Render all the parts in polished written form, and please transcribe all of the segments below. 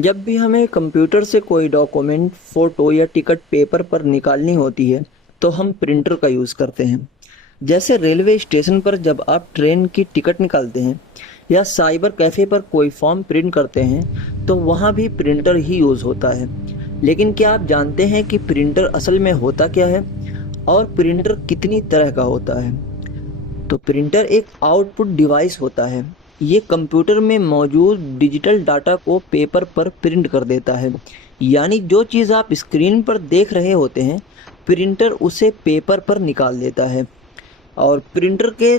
जब भी हमें कंप्यूटर से कोई डॉक्यूमेंट, फ़ोटो या टिकट पेपर पर निकालनी होती है, तो हम प्रिंटर का यूज़ करते हैं। जैसे रेलवे स्टेशन पर जब आप ट्रेन की टिकट निकालते हैं या साइबर कैफ़े पर कोई फॉर्म प्रिंट करते हैं, तो वहाँ भी प्रिंटर ही यूज़ होता है। लेकिन क्या आप जानते हैं कि प्रिंटर असल में होता क्या है और प्रिंटर कितनी तरह का होता है? तो प्रिंटर एक आउटपुट डिवाइस होता है। ये कंप्यूटर में मौजूद डिजिटल डाटा को पेपर पर प्रिंट कर देता है। यानी जो चीज़ आप स्क्रीन पर देख रहे होते हैं, प्रिंटर उसे पेपर पर निकाल देता है। और प्रिंटर के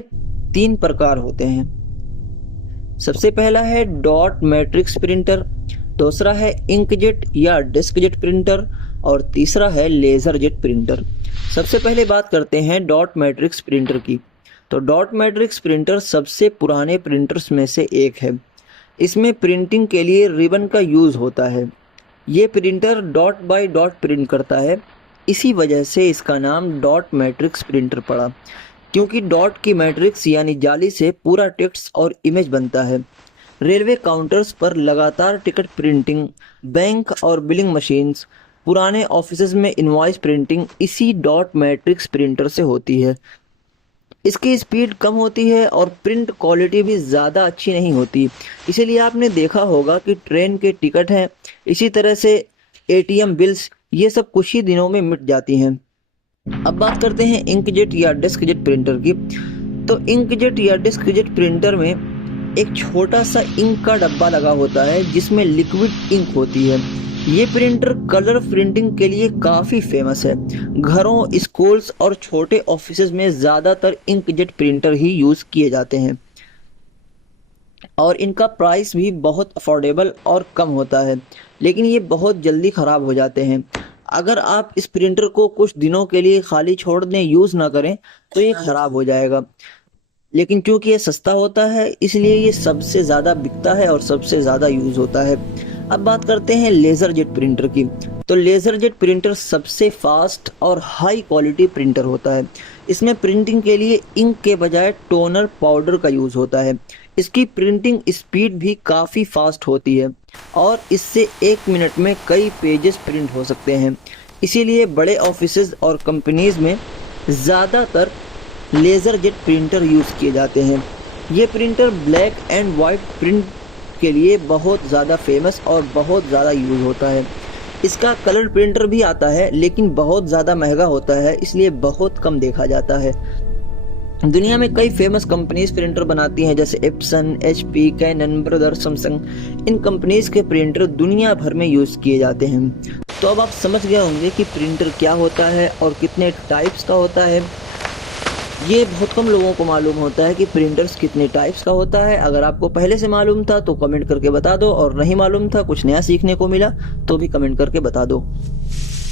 3 प्रकार होते हैं। सबसे पहला है डॉट मैट्रिक्स प्रिंटर, दूसरा है इंकजेट या डिस्कजेट प्रिंटर और तीसरा है लेज़र जेट प्रिंटर। सबसे पहले बात करते हैं डॉट मैट्रिक्स प्रिंटर की। तो डॉट मैट्रिक्स प्रिंटर सबसे पुराने प्रिंटर्स में से एक है। इसमें प्रिंटिंग के लिए रिबन का यूज़ होता है। ये printer dot by dot print करता है। इसी वजह से इसका नाम डॉट मैट्रिक्स प्रिंटर पड़ा, क्योंकि डॉट की मैट्रिक्स यानी जाली से पूरा टेक्स्ट और इमेज बनता है। रेलवे काउंटर्स पर लगातार टिकट प्रिंटिंग, बैंक और बिलिंग मशीन्स, पुराने ऑफिसेज में इनवॉइस प्रिंटिंग इसी डॉट मैट्रिक्स प्रिंटर से होती है। इसकी स्पीड कम होती है और प्रिंट क्वालिटी भी ज़्यादा अच्छी नहीं होती। इसीलिए आपने देखा होगा कि ट्रेन के टिकट हैं, इसी तरह से एटीएम बिल्स, ये सब कुछ ही दिनों में मिट जाती हैं। अब बात करते हैं इंकजेट या डिस्कजेट प्रिंटर की। तो इंकजेट या डिस्कजेट प्रिंटर में एक छोटा सा इंक का डब्बा लगा होता है जिसमें लिक्विड इंक होती है। ये प्रिंटर कलर प्रिंटिंग के लिए काफ़ी फेमस है। घरों, स्कूल्स और छोटे ऑफिसेज में ज़्यादातर इंकजेट प्रिंटर ही यूज़ किए जाते हैं और इनका प्राइस भी बहुत अफोर्डेबल और कम होता है, लेकिन ये बहुत जल्दी ख़राब हो जाते हैं। अगर आप इस प्रिंटर को कुछ दिनों के लिए खाली छोड़ दें, यूज़ ना करें, तो ये ख़राब हो जाएगा। लेकिन क्योंकि ये सस्ता होता है, इसलिए ये सबसे ज़्यादा बिकता है और सबसे ज़्यादा यूज़ होता है। अब बात करते हैं लेज़र जेट प्रिंटर की। तो लेज़र जेट प्रिंटर सबसे फास्ट और हाई क्वालिटी प्रिंटर होता है। इसमें प्रिंटिंग के लिए इंक के बजाय टोनर पाउडर का यूज़ होता है। इसकी प्रिंटिंग स्पीड भी काफ़ी फास्ट होती है और इससे 1 मिनट में कई पेजेस प्रिंट हो सकते हैं। इसीलिए बड़े ऑफिसेज और कंपनीज में ज़्यादातर लेज़र जेट प्रिंटर यूज़ किए जाते हैं। ये printer black and white print के लिए बहुत ज़्यादा फेमस और बहुत ज़्यादा यूज़ होता है। इसका कलर प्रिंटर भी आता है, लेकिन बहुत ज़्यादा महंगा होता है, इसलिए बहुत कम देखा जाता है। दुनिया में कई फेमस कंपनीज प्रिंटर बनाती हैं, जैसे Epson, HP, Canon, Brothers, Samsung. इन कंपनीज के प्रिंटर दुनिया भर में यूज़ किए जाते हैं। तो अब आप समझ गए होंगे कि प्रिंटर क्या होता है और कितने टाइप्स का होता है। ये बहुत कम लोगों को मालूम होता है कि प्रिंटर्स कितने टाइप्स का होता है। अगर आपको पहले से मालूम था तो कमेंट करके बता दो, और नहीं मालूम था, कुछ नया सीखने को मिला, तो भी कमेंट करके बता दो।